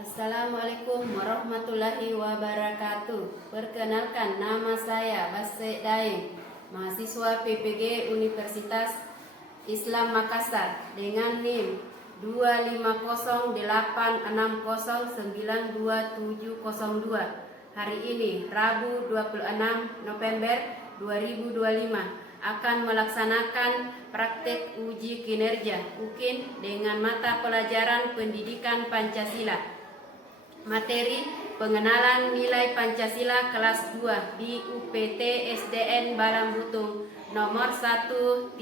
Assalamualaikum warahmatullahi wabarakatuh. Perkenalkan, nama saya Basek Daeng, mahasiswa PPG Universitas Islam Makassar dengan NIM 25086092702. Hari ini, Rabu 26 November 2025, akan melaksanakan praktek uji kinerja UKIN dengan mata pelajaran Pendidikan Pancasila. Materi pengenalan nilai Pancasila kelas 2 di UPT SDN Balangbutung nomor 138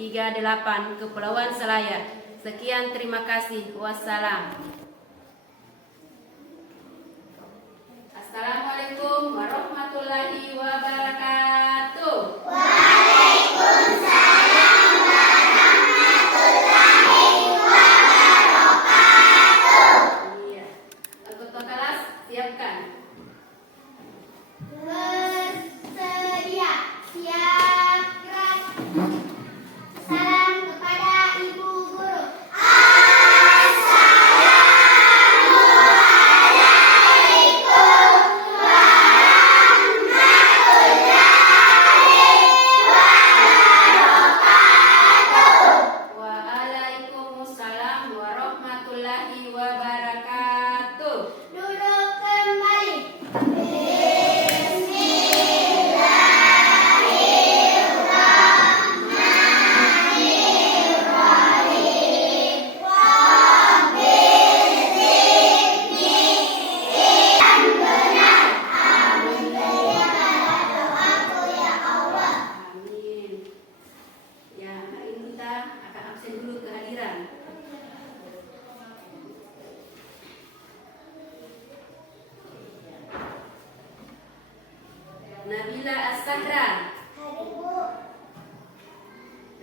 Kepulauan Selayar. Sekian, terima kasih. Wassalam. Assalamualaikum warahmatullahi wabarakatuh. Waalaikumsalam warahmatullahi wabarakatuh. Iya. Anggota kelas, siapkan. Bersedia, siap, gerak. Salam kepada Ibu Guru. Assalamualaikum warahmatullahi wabarakatuh. Waalaikumsalam warahmatullahi wabarakatuh. Duduk kembali. Amin. Ya, hari ini kita akan absen dulu kehadiran. Nabila As-Sahra, Hadir, Bu.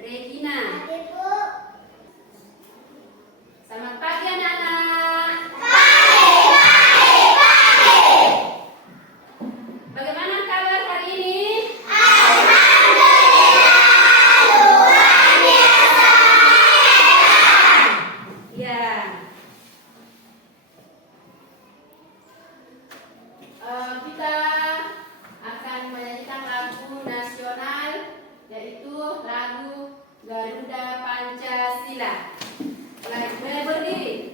Regina. Hadir, Bu. Selamat pagi anak-anak. Bagaimana kabar hari ini? Ya. Kita akan menyanyikan lagu nasional, yaitu lagu Garuda Pancasila. Mulai berdiri.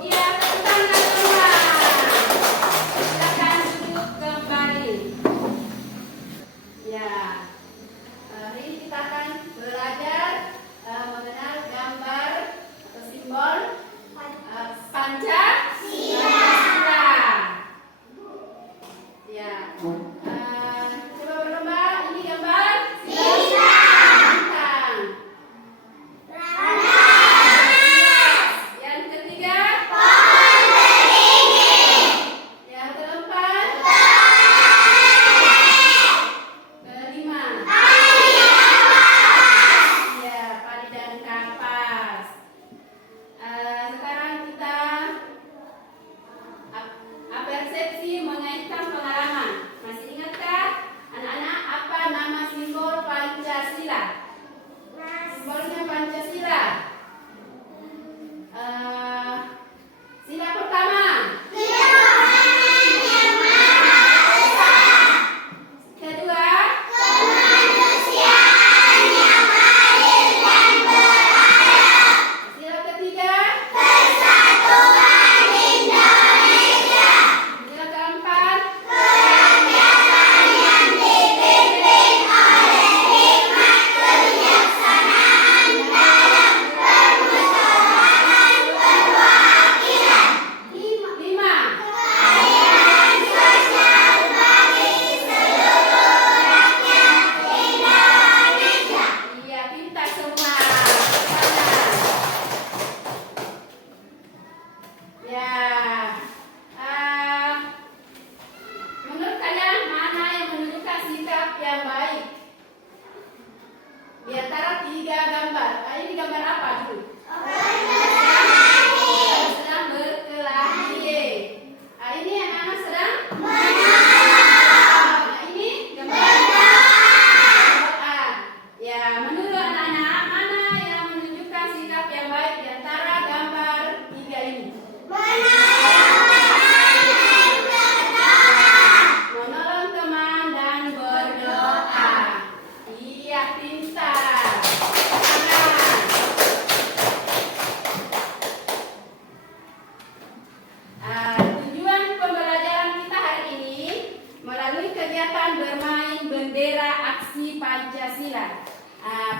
Iya, tepuk tangan semua. Silakan duduk kembali. Ya, hari ini kita akan belajar mengenal gambar atau simbol Pancasila. Ya, coba berlomba. Ini gambar bintang. Yang ketiga, yang keempat, kelima, ya, padi dan kapas. Sekarang kita persepsi mengaitkan pengalaman. Masih ingatkah anak-anak apa nama simbol Pancasila? Simbolnya Pancasila. Sila pertama. Kedua. Sila ketiga. Sila keempat.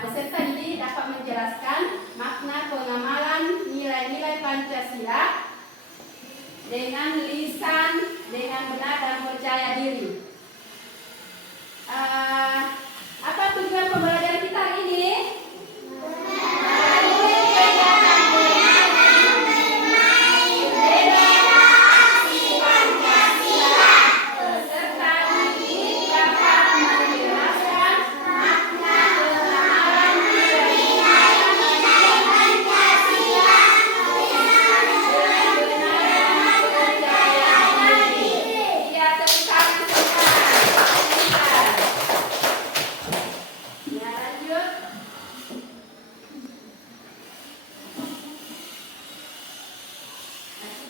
peserta ini dapat menjelaskan makna pengamalan nilai-nilai Pancasila dengan lisan, dengan benar dan percaya diri. Apa tujuan pembelajaran kita hari ini?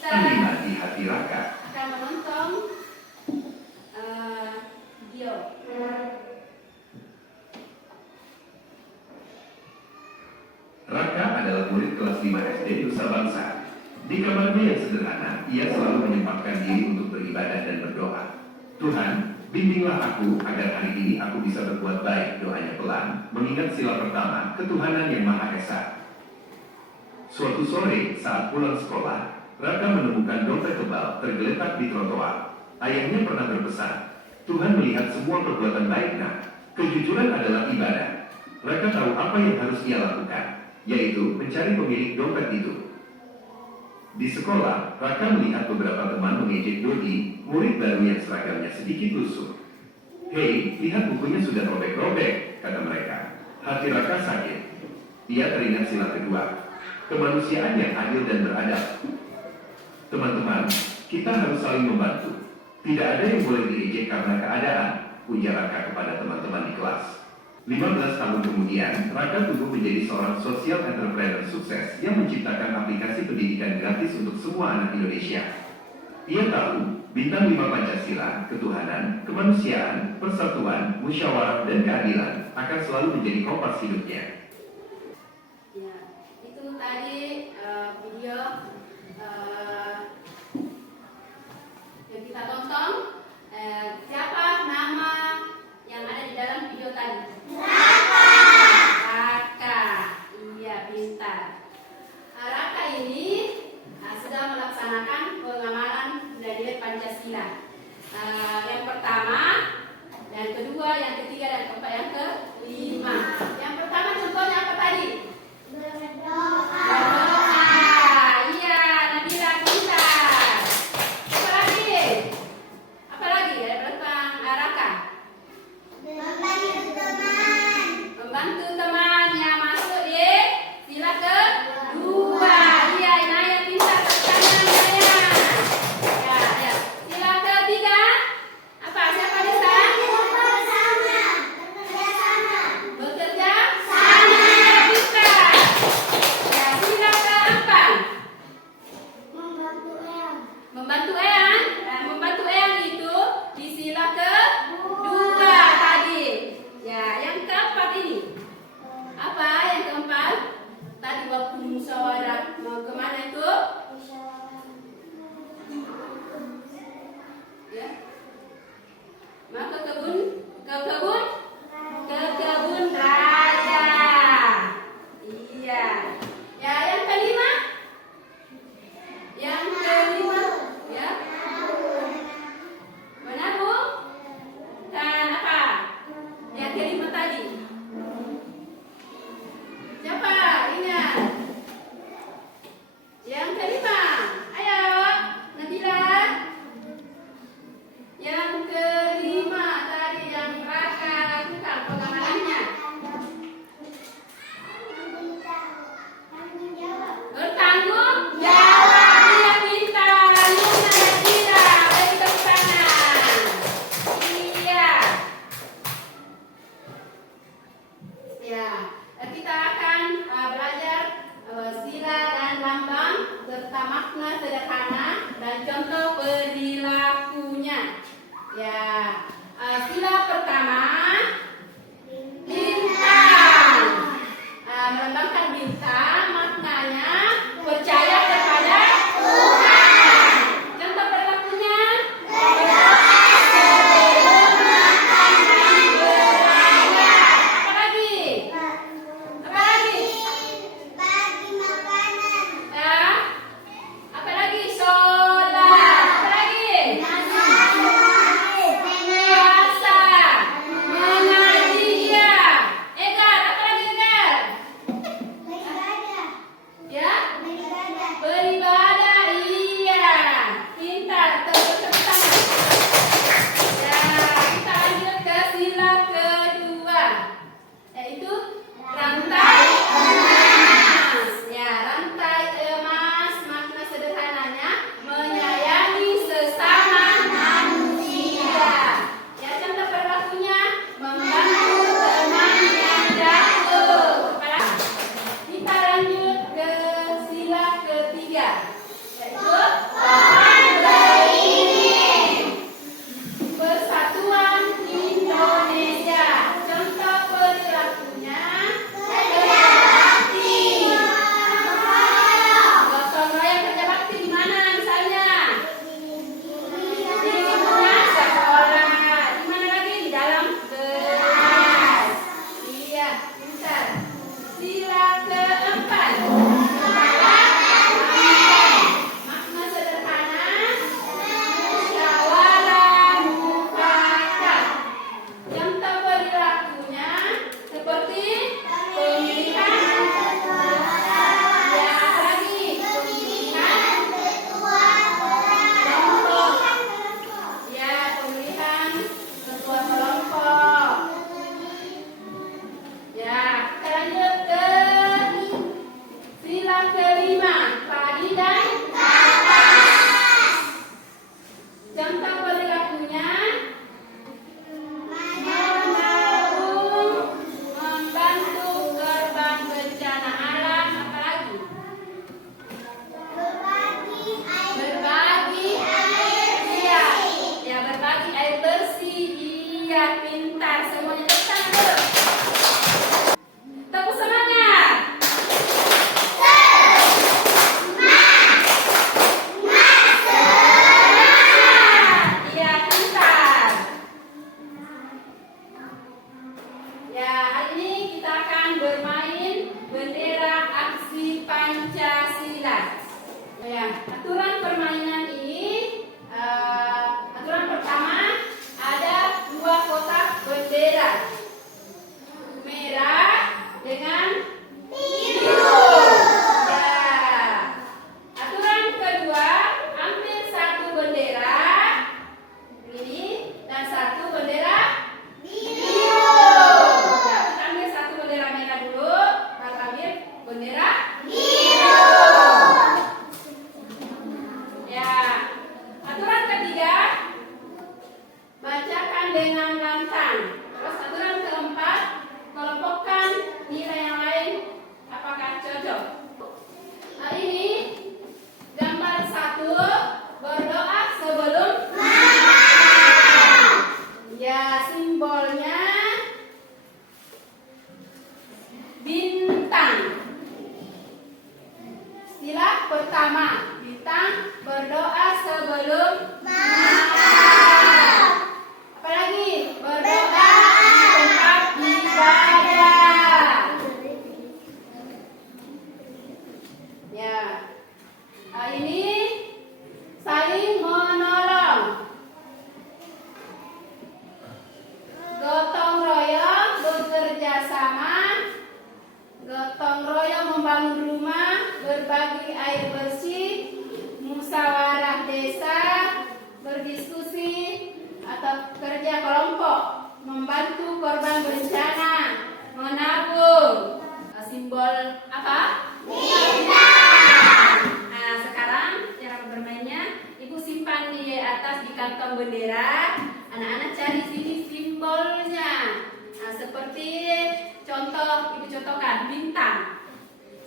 Terlihat di hati Raka. Akan menonton video. Raka adalah murid kelas 5 SD Nusa Bangsa. Di kamarnya yang sederhana, ia selalu menyempatkan diri untuk beribadah dan berdoa. Tuhan, bimbinglah aku agar hari ini aku bisa berbuat baik. Doanya pelan, mengingat sila pertama, ketuhanan yang Maha Esa. Suatu sore, saat pulang sekolah, Raka menemukan dompet tebal tergeletak di trotoar. Ayahnya pernah berpesan, Tuhan melihat semua perbuatan baik, nak. Kejujuran adalah ibadah. Raka tahu apa yang harus ia lakukan, yaitu mencari pemilik dompet itu. Di sekolah, Raka melihat beberapa teman mengejek Dodi, murid baru yang seragamnya sedikit lusuh. Hei, lihat bukunya sudah robek-robek, kata mereka. Hati Raka sakit. Ia teringat sila kedua, kemanusiaan yang adil dan beradab. Teman-teman, kita harus saling membantu. Tidak ada yang boleh diejek karena keadaan, ujar Raka kepada teman-teman di kelas. 15 tahun kemudian, Raka tumbuh menjadi seorang social entrepreneur sukses yang menciptakan aplikasi pendidikan gratis untuk semua anak Indonesia. Ia tahu, bintang 5 Pancasila, ketuhanan, kemanusiaan, persatuan, musyawarah, dan keadilan akan selalu menjadi kompas hidupnya. Ya, itu tadi video yang kita tonton. Siapa nama yang ada di dalam video tadi? Raka. Iya, pintar. Raka ini sedang melaksanakan pengamalan nilai-nilai Pancasila. Yang pertama, yang kedua, yang ketiga, dan keempat, yang kelima. Yang pertama contoh Contoh perilakunya menabung, membantu korban bencana alam, apalagi berbagi air bersih. Iya, pintar. Semuanya tepuk tangan dulu. Tepuk semangat. Iya, pintar. Ya, hari ini kita akan bermain bendera aksi Pancasila. Ya, aturan permainan ini, aturan pertama ada 2 kotak bendera, merah dengan biru. Ya, aturan kedua ambil 1 bendera ini dan 1 bendera biru. Ya, kita ambil 1 bendera merah dulu, baru ambil bendera biru. Ya, aturan ketiga bacakan dengan lantang. Terus aturan keempat, kelompokkan nilai yang lain apakah cocok. Nah, ini gambar 1, berdoa sebelum makan. Ya, simbolnya bintang. Istilah pertama, bintang, berdoa sebelum makan. Apalagi berdoa di tempat ibadah. Ya, ini saling menolong, gotong royong, bekerja sama, gotong royong membangun rumah, berbagi air bersih, musyawarah desa, berdiskusi atau kerja kelompok, membantu korban bencana, menabung. Simbol apa? Bintang. Nah, sekarang cara bermainnya, Ibu simpan di atas di kantong bendera. Anak-anak cari sini simbolnya. Nah, seperti contoh, Ibu contohkan bintang.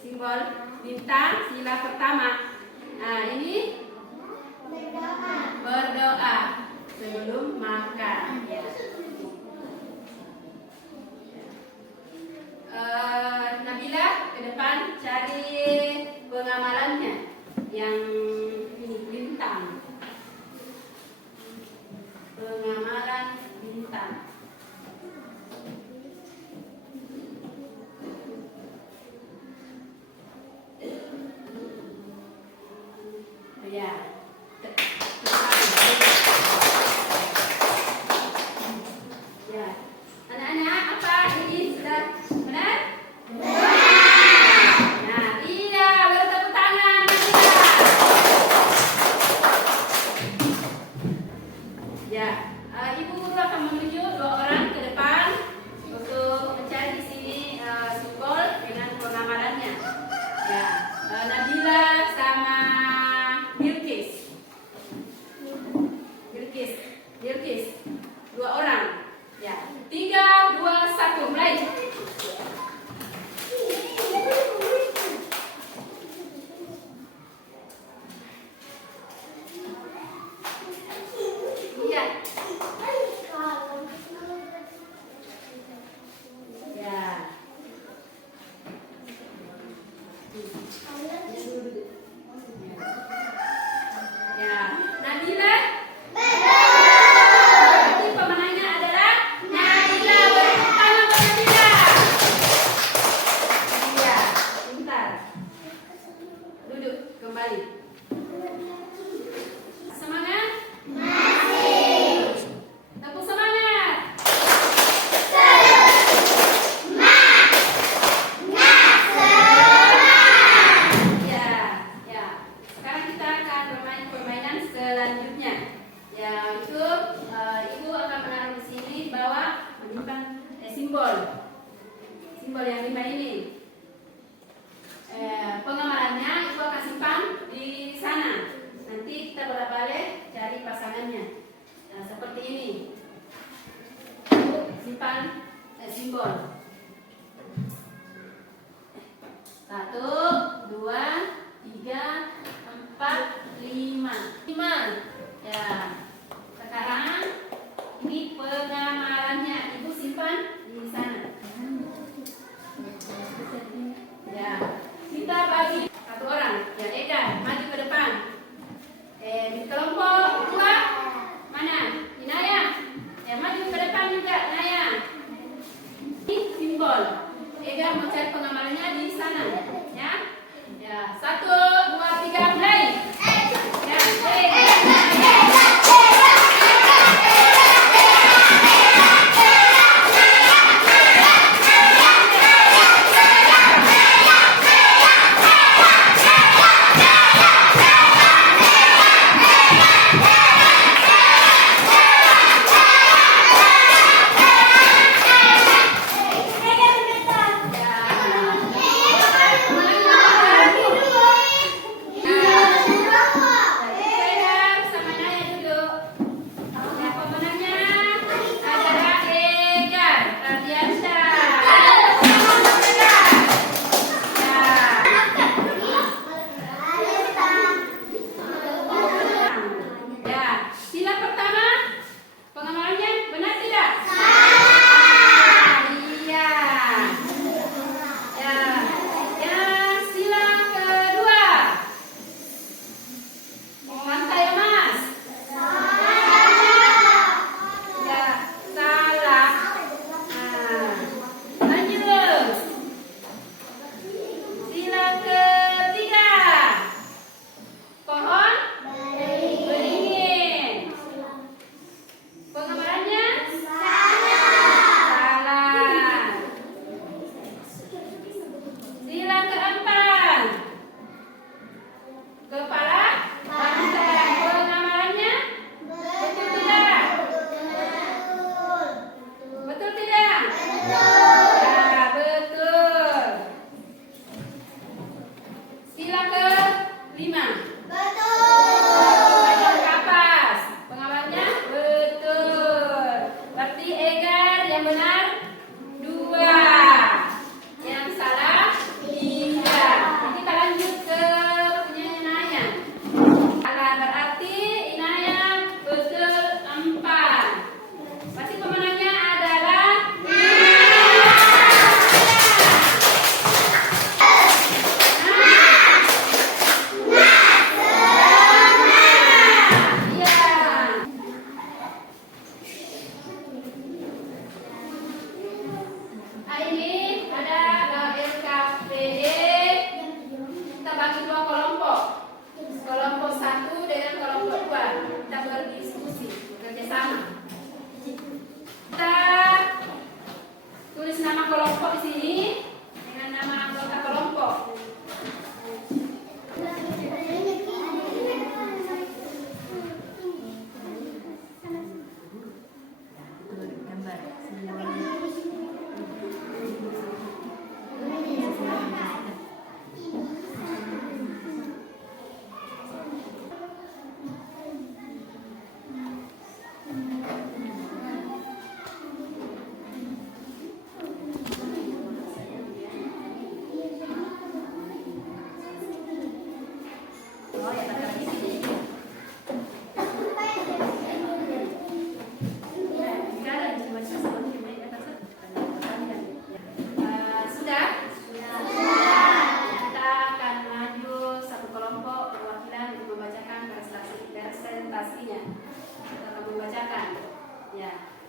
Simbol bintang, sila pertama. Nah, ini berdoa sebelum makan. Ya. Nabila ke depan cari pengamalannya yang ini bintang. Pengamalan bintang. Ya. Ya. Anak-anak, apa ini sudah benar? Nah, iya, bertepuk tangan. Ya, Ibu guru akan menunjuk 2 orang ke depan untuk mencari di sini simbol dengan pengamalannya. Ya, Nabila sama Bilqis. Bilqis. 2 orang. Ya, 3, 2, 1, mulai. Iya. bersama. Kita tulis nama kelompok di sini dengan nama anggota kelompok.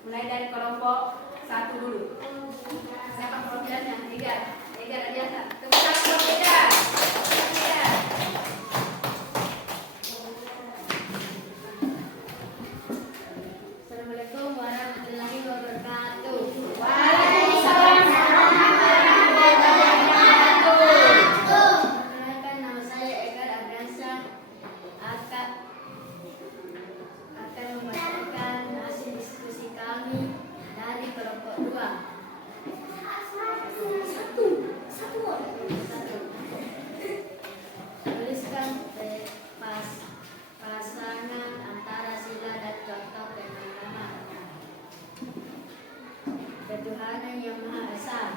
Mulai dari kelompok 1 dulu. Siapa perwakilannya? Ega Adiasa. Tepuk tangan untuk Ega. Assalamualaikum warahmatullahi wabarakatuh. Waalaikumsalam warahmatullahi wabarakatuh. Perkenalkan, nama saya Ega Adiasa. Akan membacakan hasil diskusi kami dari kelompok 2. Tuliskan pasangan antara sila dan contoh pemahaman. Ketuhanan yang Maha Esa.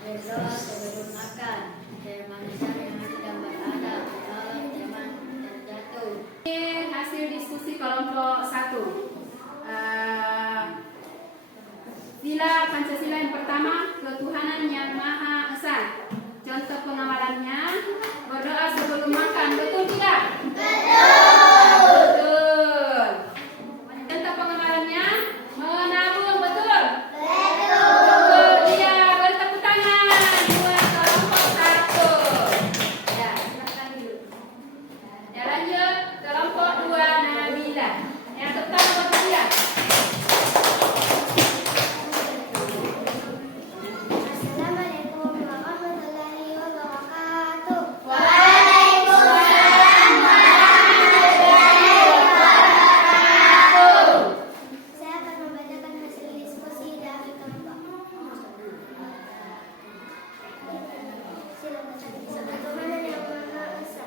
Berdoa sebelum makan. Manusia yang tidak berada. Tolong teman terjatuh. Ini hasil diskusi kelompok 1. Sila Pancasila yang pertama, ketuhanan yang Maha Esa. Contoh pengamalannya, berdoa sebelum makan. Betul tidak? Betul. Contoh pengamalannya, menabung. Betul? Betul. Iya, bertepuk tangan buat kelompok 1. Ya, silakan dulu. Ya, lanjut kelompok 2, Nabila. Ya, tepuk tangan buat Nabila. Assalamualaikum warahmatullahi wabarakatuh. Waalaikumsalam warahmatullahi wabarakatuh. Saya akan membacakan hasil diskusi dari kelompok. Ketuhanan yang Maha Esa.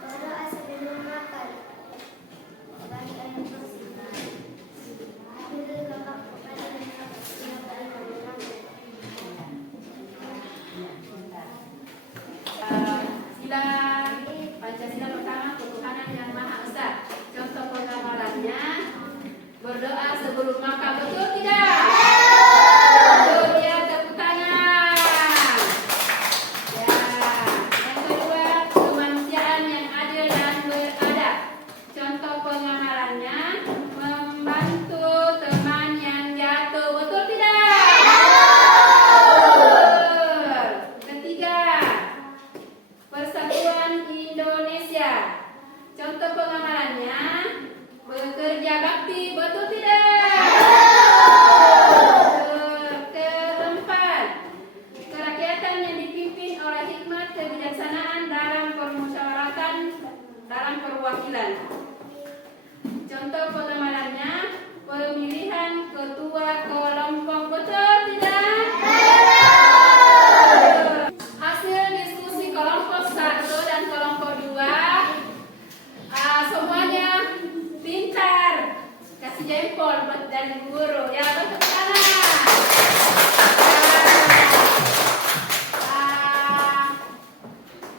Berdoa sebelum makan. Bagi ayat kursi. Pilih kakak kepada dan kakak siapa yang menanggung. Sila Pancasila pertama, ketuhanan yang Maha Esa. Contoh pengamalannya, berdoa sebelum makan. Betul tidak? Betul ya, tepuk tangan. Ya, yang kedua, kemanusiaan yang adil dan beradab. Contoh pengamalannya, membantu teman yang jatuh. Betul tidak? Betul. Ketiga, Persatuan Indonesia. Contoh pengamalannya, bekerja bakti. Betul tidak? Keempat, kerakyatan yang dipimpin oleh hikmat kebijaksanaan dalam permusyawaratan dalam perwakilan. Contoh pengamalannya, pemilihan ketua kelompok. Betul tidak? Hasil diskusi kelompok 1 dan kelompok 2, semuanya pintar. Kasih jempol buat dari guru. Ya, tepuk tangan.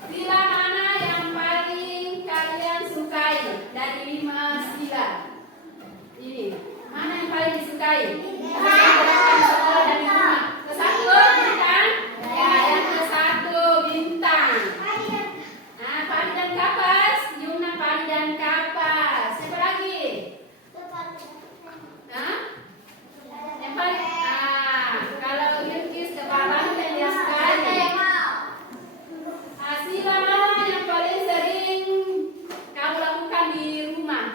Sila mana yang paling kalian sukai dari 5 sila? Ini, mana yang paling disukai? Sekolah dari rumah. Ke-1 bintang? Ya, yang ke-1 bintang. Padi dan kapas. Yuna, padi dan kapas. Siapa lagi? Hah? Yang paling? Kalau Bilkis kepalang dan dia sekali. Sila mana yang paling sering kamu lakukan di rumah?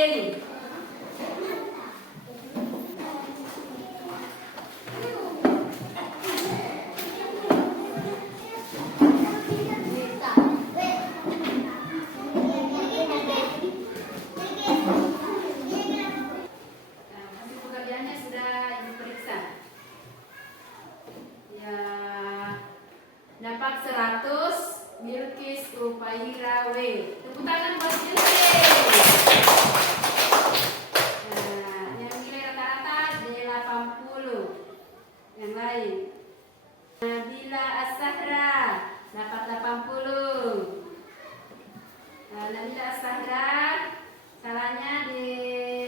materi. Nah, hasil pekerjaannya sudah Ibu periksa. Ya, dapat 100 Bilkis Rupaira W. Tepuk tangan buat Bilkis. Nah, yang nilai rata-rata di 80. Yang lain. Nabila As-Sahra dapat 80. Nabila As-Sahra salahnya di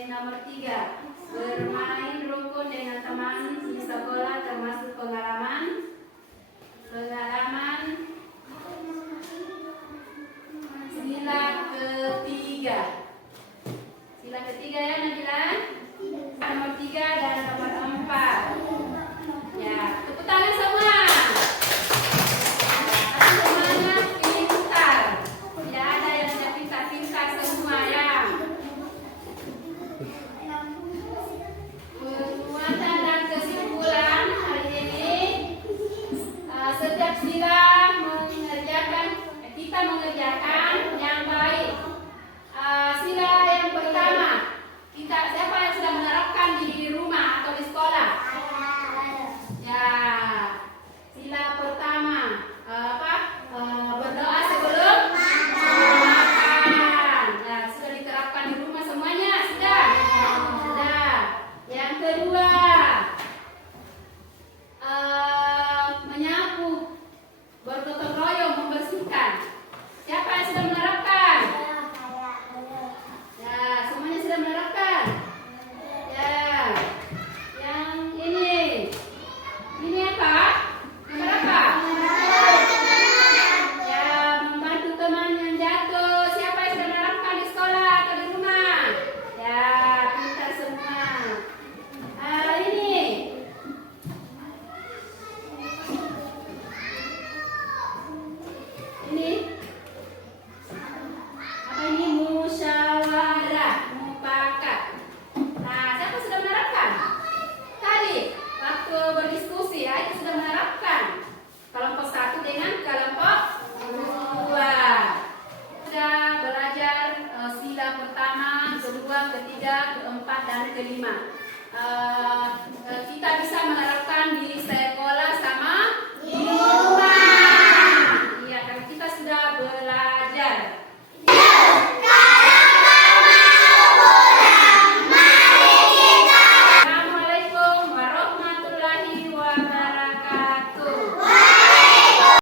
nomor 3. Bermain rukun dengan teman di sekolah termasuk pengalaman sila ketiga. Sila ketiga ya Nabila. Nomor 3 dan nomor 4. Ya, tepuk tangan semua. Semuanya pintar. Tidak ada yang tidak pintar-pintar semua ya. Penguatan dan kesimpulan hari ini, setiap sila kita mengerjakan yang baik. Sila yang pertama, siapa yang sudah menerapkan di rumah atau di sekolah? Ya, sila pertama berdoa sebelum makan. Ya, sudah diterapkan di rumah semuanya? Sudah? Sudah. Yang kedua, menyapu, bergotong royong, membersihkan. Siapa yang sudah menerapkan? Ya, semuanya sudah menerapkan. Ya, yang ini apa? Apa? Ya, membantu teman yang jatuh. Siapa yang sudah menerapkan di sekolah atau di rumah? Ya, pintar semua. Ini apa ini? Musyawarah mufakat. Nah, siapa sudah menerapkan? Tadi waktu berdiskusi ya, itu sudah menerapkan kelompok 1 dengan kelompok 2. Sudah belajar sila pertama, kedua, ketiga, keempat, dan kelima. Kita bisa menerapkan diri saya